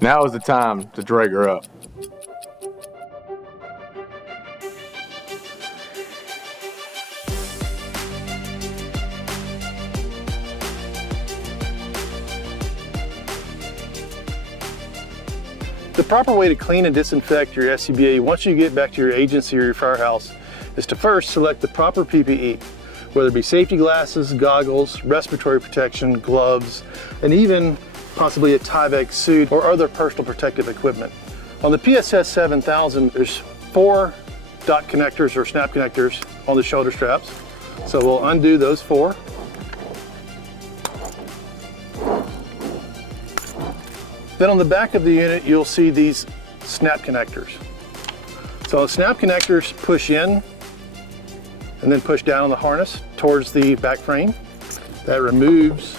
Now is the time to Dräger up. The proper way to clean and disinfect your SCBA once you get back to your agency or your firehouse is to first select the proper PPE, whether it be safety glasses, goggles, respiratory protection, gloves, and even possibly a Tyvek suit or other personal protective equipment. On the PSS 7000, there's 4 dot connectors or snap connectors on the shoulder straps. So we'll undo those 4. Then on the back of the unit, you'll see these snap connectors. So the snap connectors push in and then push down on the harness towards the back frame. That removes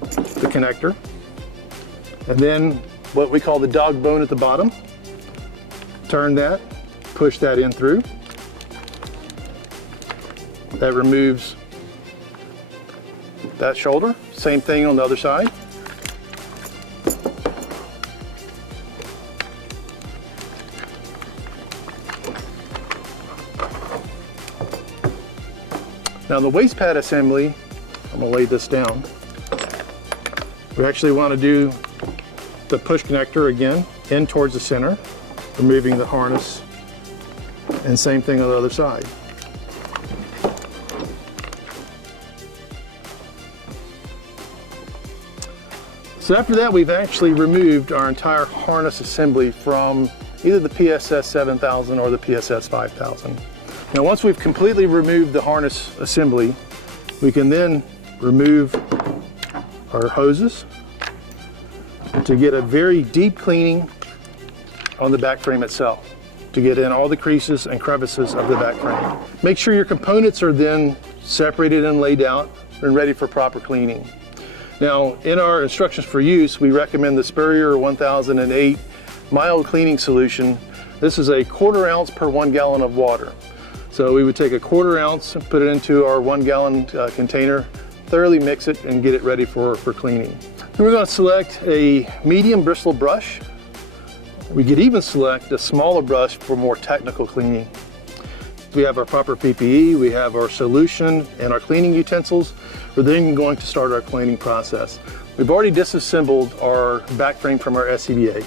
the connector. And then what we call the dog bone at the bottom. Turn that, push that in through. That removes that shoulder. Same thing on the other side. Now the waist pad assembly, I'm gonna lay this down. We actually want to do the push connector again, in towards the center, removing the harness, and same thing on the other side. So after that, we've actually removed our entire harness assembly from either the PSS 7000 or the PSS 5000. Now once we've completely removed the harness assembly, we can then remove our hoses to get a very deep cleaning on the back frame itself, to get in all the creases and crevices of the back frame. Make sure your components are then separated and laid out and ready for proper cleaning. Now in our instructions for use, we recommend the Spurrier 1008 mild cleaning solution. This is a 1/4 ounce per 1 gallon of water. So we would take a 1/4 ounce and put it into our 1 gallon container, thoroughly mix it and get it ready for cleaning. Then we're going to select a medium bristle brush. We could even select a smaller brush for more technical cleaning. We have our proper PPE, we have our solution and our cleaning utensils. We're then going to start our cleaning process. We've already disassembled our back frame from our SCBA.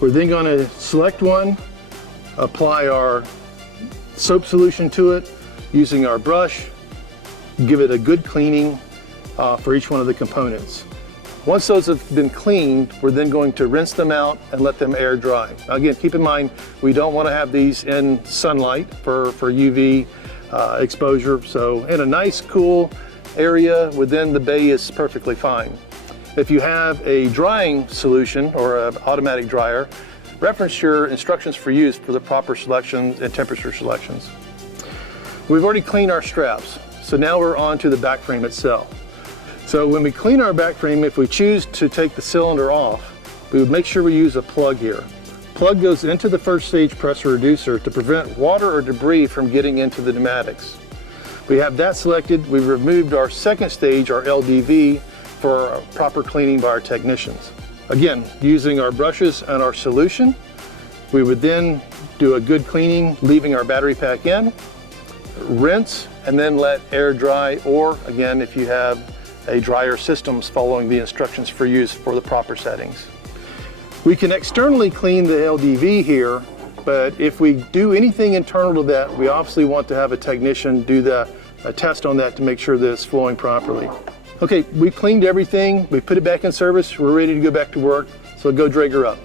We're then going to select one, apply our soap solution to it using our brush, give it a good cleaning for each one of the components. Once those have been cleaned, we're then going to rinse them out and let them air dry. Now again, keep in mind, we don't want to have these in sunlight for UV exposure. So in a nice cool area within the bay is perfectly fine. If you have a drying solution or an automatic dryer, reference your instructions for use for the proper selections and temperature selections. We've already cleaned our straps, so now we're on to the back frame itself. So when we clean our back frame, if we choose to take the cylinder off, we would make sure we use a plug here. Plug goes into the first stage pressure reducer to prevent water or debris from getting into the pneumatics. We have that selected. We've removed our second stage, our LDV, for proper cleaning by our technicians. Again, using our brushes and our solution, we would then do a good cleaning, leaving our battery pack in, rinse, and then let air dry, or again, if you have a dryer systems, following the instructions for use for the proper settings. We can externally clean the LDV here, but if we do anything internal to that, we obviously want to have a technician do a test on that to make sure that it's flowing properly. Okay, we cleaned everything, we put it back in service, we're ready to go back to work, so go Dräger up.